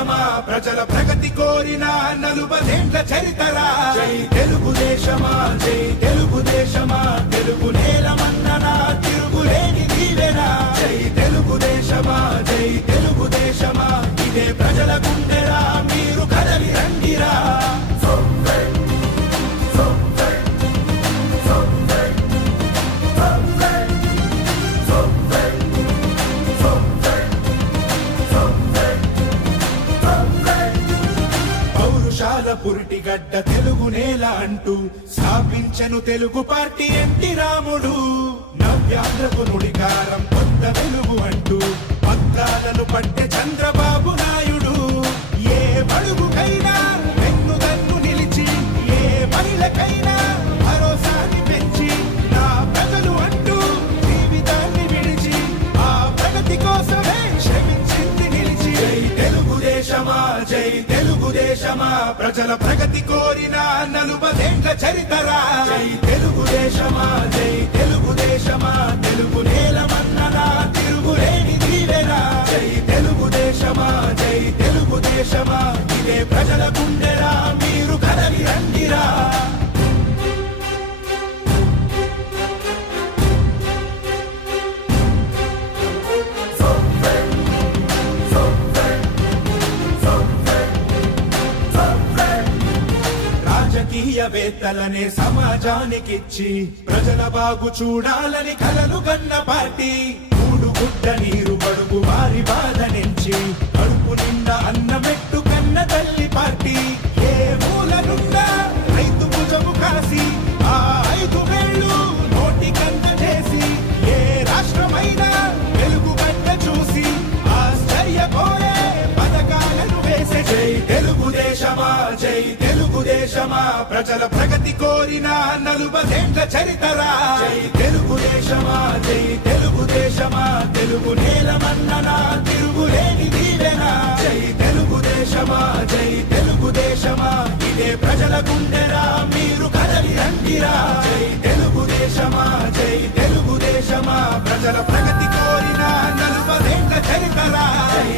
తెలుగుదేశమా ప్రజల ప్రగతి కోరిన 40 చరితరా జై తెలుగుదేశమా జై తెలుగుదేశమా తెలుగు నేలమన్ననా తిరుగులేని దీవెనా జై తెలుగుదేశమా జై తెలుగుదేశమా ఇదే ప్రజల గుండెరా మీరు కదలి రండిరా పురిటిగడ్డ తెలుగు నేల అంటూ స్థాపించను తెలుగు పార్టీ ఎన్టీ రాముడు నవ్యాంధ్రకు నుడికారం కొత్త వెలుగు అంటూ పత్రాలను పట్టె చంద్రబాబు నాయుడు ఏ బడుగుకైనా వెన్నుదన్ను నిలిచి ఏ మహిళకైనా భరోసాని పెంచి నా ప్రజలు అంటూ జీవితాన్ని విడిచి ఆ ప్రగతి కోసమే శ్రమించింది నిలిచి జై తెలుగుదేశమా జై తెలుగుదేశమా ప్రజల ప్రగతి కోరిన 40 చరితరా జై తెలుగుదేశమా జై తెలుగుదేశమా తెలుగు నేలమన్ననా తిరుగులేని దీవెనా జై తెలుగుదేశమా జై తెలుగుదేశమా ఇదే ప్రజల గుండెరా మీరు కదలి రండిరా రాజకీయవేత్తలనే సమాజానికిచ్చి ప్రజల బాగు చూడాలని కలలు కన్న పార్టీ గుడ్డ నీరు బడుగు వారి బాధ నుంచి కడుపు నిండా అన్నమెట్టు కన్న తల్లి పార్టీ ఏ మూల నుండా రైతు భుజము కాసి ఆ 5 వేళ్ళు నోటి కన్న చేసి ఏ రాష్ట్రమైనా వెలుగు గడ్డ చూసి ఆశ్చర్యపోయే పథకాలను వేసే జై తెలుగుదేశమా జై తెలుగుదేశమా ప్రజల ప్రగతి కోరిన 40 చరితరా జై తెలుగుదేశమా జై తెలుగుదేశమా తెలుగు నేలమన్ననా తిరుగులేని దీవెనా జై తెలుగుదేశమా జై తెలుగుదేశమా ఇదే ప్రజల గుండెరా మీరు కదలి రండిరా జై తెలుగుదేశమా జై తెలుగుదేశమా ప్రజల ప్రగతి కోరిన 40 చరితరా జై